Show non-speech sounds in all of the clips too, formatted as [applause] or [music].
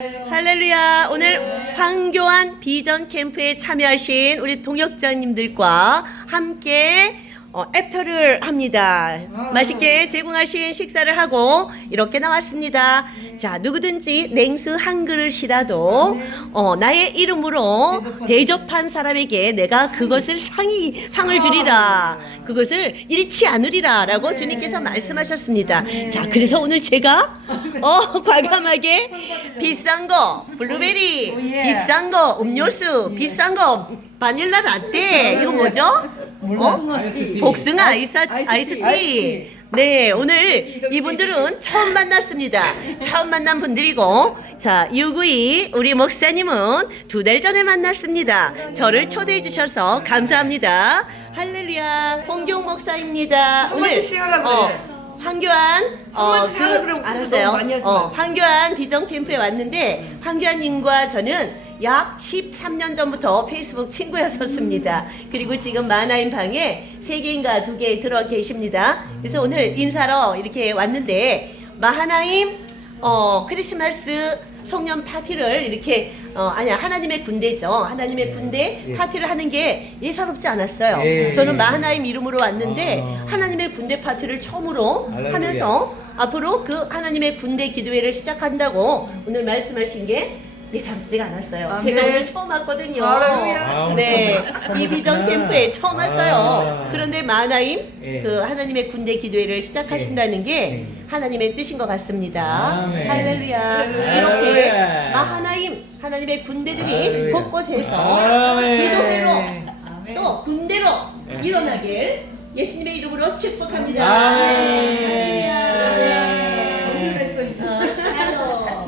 할렐루야. 오늘 황교안 비전 캠프에 참여하신 우리 동역자님들과 함께 어, 애프터를 합니다. 맛있게 제공하신 식사를 하고 이렇게 나왔습니다. 자, 누구든지 냉수 한 그릇이라도 어, 나의 이름으로 대접한 사람에게 내가 그것을 상이 상을 주리라. 그것을 잃지 않으리라라고 주님께서 말씀하셨습니다. 자, 그래서 오늘 제가 어, 과감하게 비싼 거 블루베리, 비싼 거 음료수, 비싼 거 바닐라 라떼 이거 뭐죠? 어? 복숭아 아이스, 아이스티. 네, 오늘 이분들은 처음 만났습니다. 처음 만난 분들이고, 자, 유구이 우리 목사님은 두 달 전에 만났습니다. 저를 초대해 주셔서 감사합니다. 할렐루야, 홍경 목사입니다. 씩하라 그래. 황교안 어, 한마디 하라 그러면 알았어요. 너무 많이 하지 어. 황교안 비전 캠프에 왔는데 황교안님과 저는 약 13년 전부터 페이스북 친구였었습니다. 그리고 지금 마나임 방에 세 개인가 두 개 들어 계십니다. 그래서 오늘 인사로 이렇게 왔는데 마하나임 어, 크리스마스 송년 파티를 이렇게 어 아니야 하나님의 군대죠 하나님의 군대 파티를 하는 게 예사롭지 않았어요. 예. 저는 마하나임 이름으로 왔는데 아. 하나님의 군대 파티를 처음으로 할렐루야. 하면서 앞으로 그 하나님의 군대 기도회를 시작한다고 오늘 말씀하신 게 예사롭지가 않았어요. 아멘. 제가 오늘 처음 왔거든요. 할렐루야. 아, 네, 처음 이 비전 오셨구나. 캠프에 처음 왔어요. 아. 그런데 마나임 예. 그 하나님의 군대 기도회를 시작하신다는 게 예. 하나님의 뜻인 것 같습니다. 아멘. 할렐루야. 할렐루야. 이렇게 할렐루야. 마하나임 하나님의 군대들이 할렐루야. 곳곳에서 아멘. 기도회로 또 군대로 예. 일어나길 예수님의 이름으로 축복합니다. 아멘.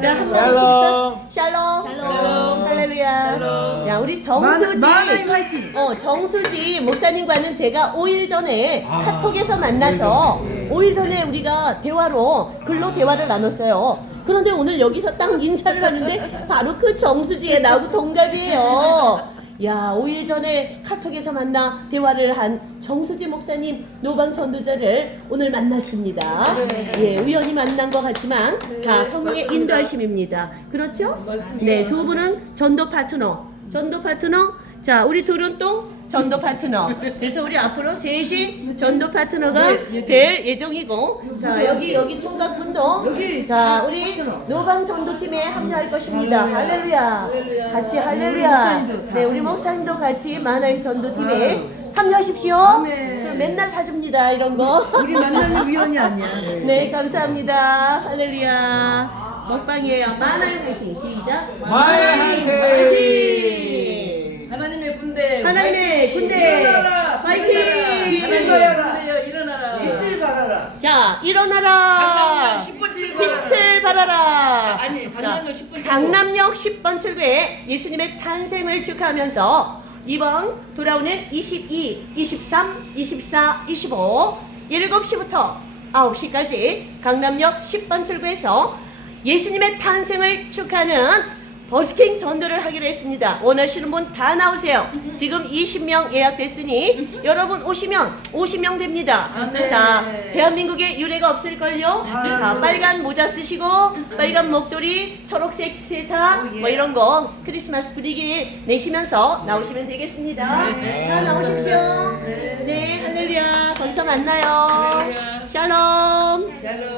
자, 한마디 샬롬. [laughs] 샬롬. 샬롬. 할렐루야. 샬롬. 야, 우리 정수지. 마- 마하나임 화이팅. 어, 정수지 목사님과는 제가 5일 전에 아, 카톡에서 만나서 예. 5일 전에 우리가 대화로 글로 대화를 나눴어요. 그런데 오늘 여기서 딱 인사를 하는데 바로 그 정수지에 나하고 동갑이에요. 야, 5일 전에 카톡에서 만나 대화를 한 정수지 목사님 노방 전도자를 오늘 만났습니다. 예, 우연히 만난 것 같지만 다 성령의 인도하심입니다. 그렇죠? 네, 두 분은 전도 파트너. 전도 파트너. 자, 우리 둘은 또 전도 파트너. 그래서 우리 앞으로 셋이 전도 파트너가 네, 될 예정이고. 자, 여기 여기 총각분도 여기 자, 우리 파트너. 노방 전도팀에 합류할 것입니다. 할렐루야. 할렐루야. 같이 할렐루야. 목사님도 다 네, 우리 목사님도 같이 마나임 전도팀에 합류하십시오. 아멘. 그럼 맨날 사줍니다. 이런 거. 우리 만나는 우연이 아니야. [laughs] 네, 감사합니다. 할렐루야. 먹방이에요. 마나임 화이팅. 시작. 마나임 화이팅. 하나님의 군대. 하나님의 화이팅! 군대. 일어나라. 화이팅! 하나님의 군대여 일어나라. 빛을 발하라. 자, 일어나라. 강남역 10번 출구에 빛을 발하라. 아니, 강남역 10번 출구. 강남역 10번 출구에 예수님의 탄생을 축하하면서 이번 돌아오는 22, 23, 24, 25, 7시부터 9시까지 강남역 10번 출구에서 예수님의 탄생을 축하하는 버스킹 전도를 하기로 했습니다. 원하시는 분 다 나오세요. 지금 20명 예약됐으니 여러분 오시면 50명 됩니다. 아멘. 자, 대한민국에 유례가 없을걸요? 자, 빨간 모자 쓰시고 빨간 목도리, 초록색 세타 오, 예. 뭐 이런 거 크리스마스 분위기 내시면서 나오시면 되겠습니다. 네. 다 나오십시오. 네, 할렐루야. 거기서 만나요. 샬롬. 샬롬.